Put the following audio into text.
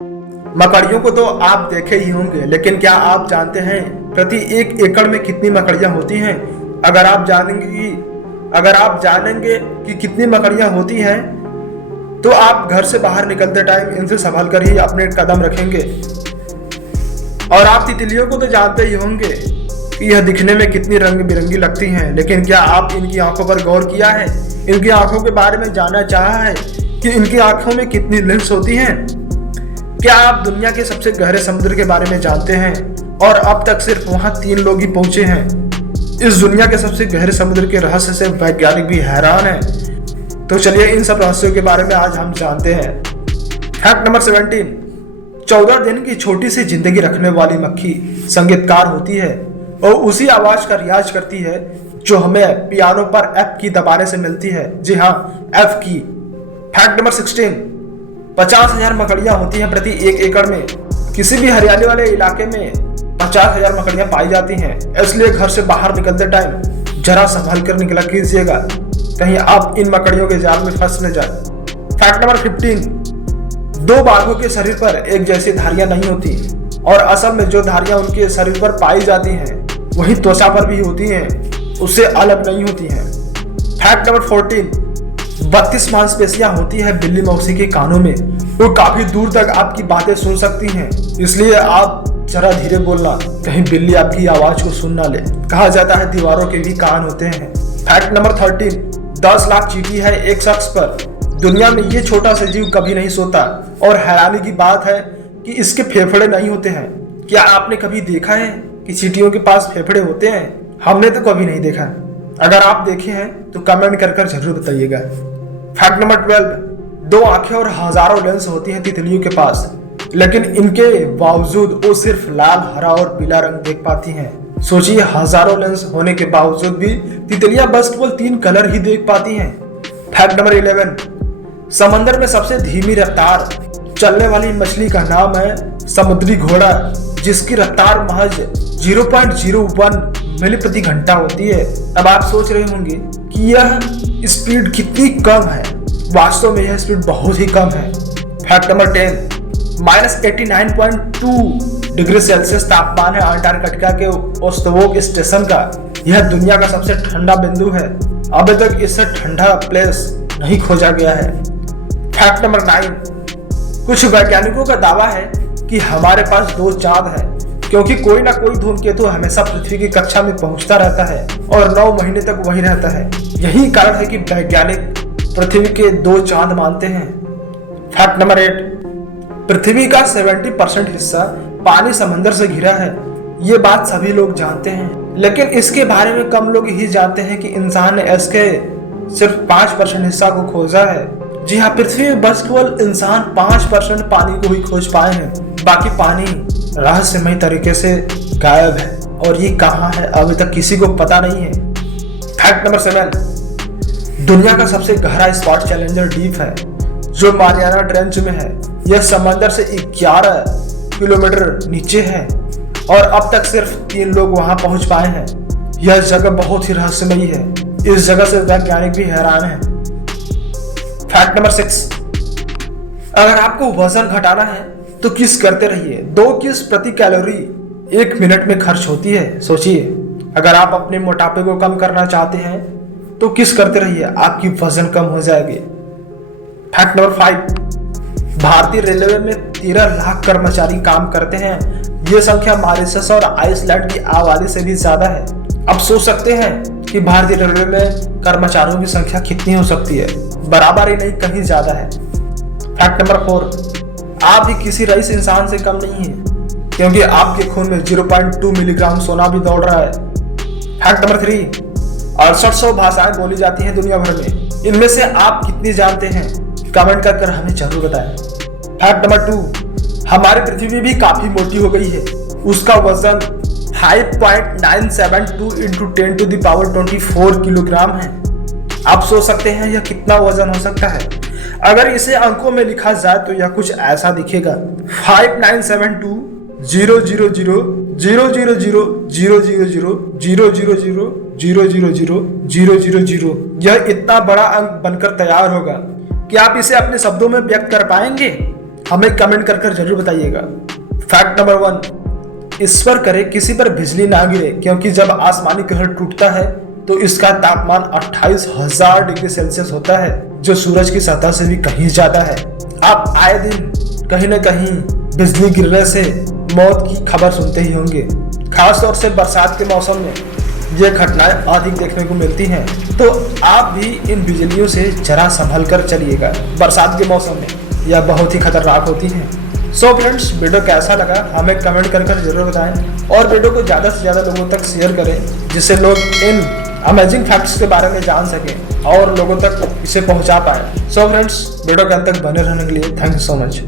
मकड़ियों को तो आप देखे ही होंगे, लेकिन क्या आप जानते हैं प्रति 1 एकड़ में कितनी मकड़ियां होती हैं? अगर आप जानेंगे कि कितनी मकड़ियां होती हैं तो आप घर से बाहर निकलते टाइम इनसे संभल कर ही अपने कदम रखेंगे। और आप तितलियों को तो जानते ही होंगे कि यह दिखने में कितनी रंग बिरंगी लगती हैं, लेकिन क्या आप इनकी आंखों पर गौर किया है? इनकी आंखों के बारे में जानना चाहा है कि इनकी आंखों में कितनी लेंस होती हैं? क्या आप दुनिया के सबसे गहरे समुद्र के बारे में जानते हैं? और अब तक सिर्फ वहां 3 लोग ही पहुंचे हैं। इस दुनिया के सबसे गहरे समुद्र के रहस्य से वैज्ञानिक भी हैरान हैं। तो चलिए इन सब रहस्यों के बारे में आज हम जानते हैं। फैक्ट नंबर 17, 14 दिन की छोटी सी जिंदगी रखने वाली मक्खी संगीतकार होती है और उसी आवाज का रियाज करती है जो हमें पियानो पर एफ की दबाने से मिलती है। जी हाँ, एफ की। फैक्ट नंबर 16, 50,000 मकड़ियां होती हैं प्रति 1 एकड़ में। किसी भी हरियाली वाले इलाके में 50,000 मकड़ियां पाई जाती हैं, इसलिए घर से बाहर निकलते टाइम जरा संभल कर निकला कीजिएगा, कहीं आप इन मकड़ियों के जाल में फंस न जाए। फैक्ट नंबर 15, 2 बाघों के शरीर पर एक जैसी धारियां नहीं होती और असल में जो धारियां उनके शरीर पर पाई जाती हैं वही त्वचा पर भी होती हैं, उससे अलग नहीं होती हैं। फैक्ट नंबर 14, 32 मांसपेशियां होती है बिल्ली मौसी के कानों में। वो काफी दूर तक आपकी बातें सुन सकती हैं, इसलिए आप जरा धीरे बोलना, कहीं बिल्ली आपकी आवाज को सुन ना ले। कहा जाता है दीवारों के भी कान होते हैं। फैक्ट नंबर 13, 10 लाख चींटी है एक शख्स पर। दुनिया में ये छोटा सा जीव कभी नहीं सोता और हैरानी की बात है कि इसके फेफड़े नहीं होते हैं। क्या आपने कभी देखा है कि चींटियों के पास फेफड़े होते हैं? हमने तो कभी नहीं देखा। अगर आप देखे हैं तो कमेंट कर जरूर बताइएगा। फैक्ट नंबर 12, 2 आंखें और हजारों लेंस होती हैं तितलियों के पास, लेकिन इनके बावजूद वो सिर्फ लाल, हरा और पीला रंग देख पाती हैं। सोचिए, हजारों लेंस होने के बावजूद भी तितलियां बस केवल 3 कलर ही देख पाती हैं। फैक्ट नंबर 11, समंदर में सबसे धीमी रफ्तार चलने वाली मछली का नाम है समुद्री घोड़ा, जिसकी रफ्तार महज 0.01 मील प्रति घंटा होती है। अब आप सोच रहे होंगे कि यह स्पीड कितनी कम है। वास्तव में यह स्पीड बहुत ही कम है। फैक्ट नंबर 10, -89.2 डिग्री सेल्सियस तापमान है अंटार्कटिका के ओस्टवोग स्टेशन का। यह दुनिया का सबसे ठंडा बिंदु है। अभी तक इससे ठंडा प्लेस नहीं खोजा गया है। फैक्ट नंबर 9, कुछ वैज्ञानिकों का दावा है कि हमारे पास 2 चांद हैं, क्योंकि कोई ना कोई धूमकेतु हमेशा पृथ्वी की कक्षा में पहुंचता रहता है और 9 महीने तक वहीं रहता है। यही कारण है कि वैज्ञानिक पृथ्वी के 2 चांद मानते हैं। फैक्ट नंबर 8, पृथ्वी का 70% हिस्सा पानी समंदर से घिरा है। ये बात सभी लोग जानते हैं, लेकिन इसके बारे में कम लोग ही जानते हैं कि इंसान ने इसके सिर्फ 5% हिस्सा को खोजा है। जी हाँ, पृथ्वी में बस केवल इंसान 5% पानी को ही खोज पाए हैं। बाकी पानी रहस्यमय तरीके से गायब है और ये कहाँ है अभी तक किसी को पता नहीं है। फैक्ट नंबर 7, दुनिया का सबसे गहरा स्पॉट चैलेंजर डीप है, जो मारियाना ट्रेंच में है। यह समंदर से 11 किलोमीटर नीचे है और अब तक सिर्फ 3 लोग वहां पहुंच पाए हैं। यह जगह बहुत ही रहस्यमयी है। इस जगह से वैज्ञानिक भी हैरान हैं। फैक्ट नंबर 6, अगर आपको वजन घटाना है तो किस करते रहिए। 2 किस प्रति कैलोरी 1 मिनट में खर्च होती है। सोचिए, अगर आप अपने मोटापे को कम करना चाहते हैं तो किस करते रहिए, आपकी वजन कम हो जाएगी। फैक्ट नंबर 5, भारतीय रेलवे में 13 लाख कर्मचारी काम करते हैं। यह संख्या मॉरिशस और आइसलैंड की आबादी से भी ज्यादा है। अब सोच सकते हैं कि भारतीय रेलवे में कर्मचारियों की संख्या कितनी हो सकती है। बराबर ही नहीं, कहीं ज्यादा है। फैक्ट नंबर 4, आप भी किसी रईस इंसान से कम नहीं है, क्योंकि आपके खून में 0.2 मिलीग्राम सोना भी दौड़ रहा है। फैक्ट नंबर 3, 6800 भाषाएं बोली जाती हैं दुनिया भर में। इनमें से आप कितनी जानते हैं? कमेंट कर हमें जरूर बताएं। फैक्ट नंबर 2, हमारी पृथ्वी भी काफी मोटी हो गई है। उसका वजन 5.972 × 10⁻24 किलोग्राम है। आप सोच सकते हैं यह कितना वजन हो सकता है। अगर इसे अंकों में लिखा जाए तो यह कुछ ऐसा दिखेगा। 59720000000000000000। यह इतना बड़ा अंक बनकर तैयार होगा कि आप इसे अपने शब्दों में व्यक्त कर पाएंगे। हमें कमेंट कर जरूर बताइएगा। फैक्ट नंबर 1, ईश्वर करे किसी पर बिजली ना गिरे, क्योंकि जब आसमानी कहर टूटता है तो इसका तापमान 28,000 डिग्री सेल्सियस होता है, जो सूरज की सतह से भी कहीं ज्यादा है। आप आए दिन कहीं न कहीं बिजली गिरने से मौत की खबर सुनते ही होंगे। खासतौर से बरसात के मौसम में ये घटनाएं अधिक देखने को मिलती हैं, तो आप भी इन बिजलियों से जरा संभल कर चलिएगा। बरसात के मौसम में यह बहुत ही खतरनाक होती हैं। सो फ्रेंड्स, वीडियो कैसा लगा हमें कमेंट कर जरूर बताएं और वीडियो को ज़्यादा से ज़्यादा लोगों तक शेयर करें, जिससे लोग इन अमेजिंग फैक्ट्स के बारे में जान सकें और लोगों तक इसे पहुंचा पाए। सो फ्रेंड्स, वीडियो के अंत तक बने रहने के लिए थैंक यू सो मच।